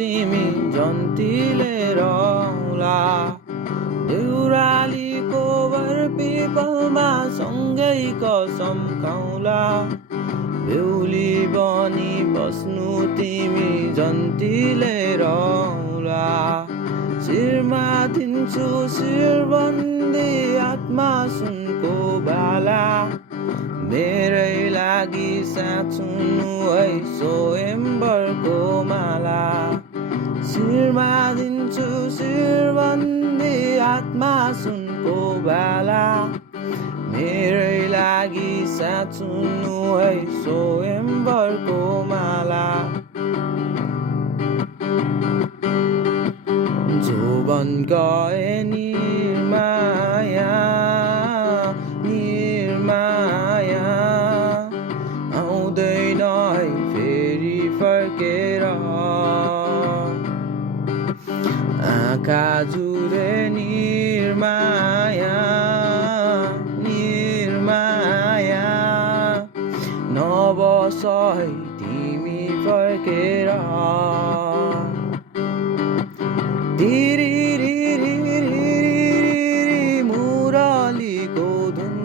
तिमी जन्तीले रहला देउरालीको वर पिपलमा सँगै कसम खाउला बेहुली बनी बस्नु तिमी जन्तीले रहला शिरमा दिन्छु शिरबन्दी आत्मा सुनको बाला मेरै लागि साँच्नु है स्वयम्वरको माला शिरमा दिन्छु शिरबन्दी आत्मा सुनको बाला मेरै लागि साँच्नु है स्वयम्वरको माला जोवन गए निर्माया निर्माया आउँदैन है फेरि फर्केर आँखा जुरे निर्माया निर्माया नबस है तिमी फर्केर तिरिरिरिरिरिरि मुरलीको धुन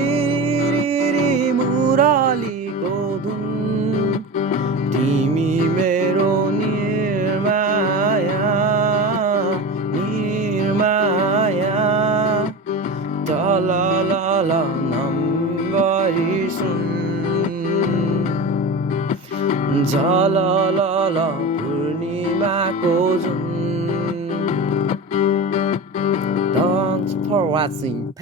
तिरिरिरिरिरिरि मुरलीको धुन तिमी मेरो निर्माया निर्माया तललल नम्बरी सुन झललल पूर्णिमाको जुन Thanks for watching.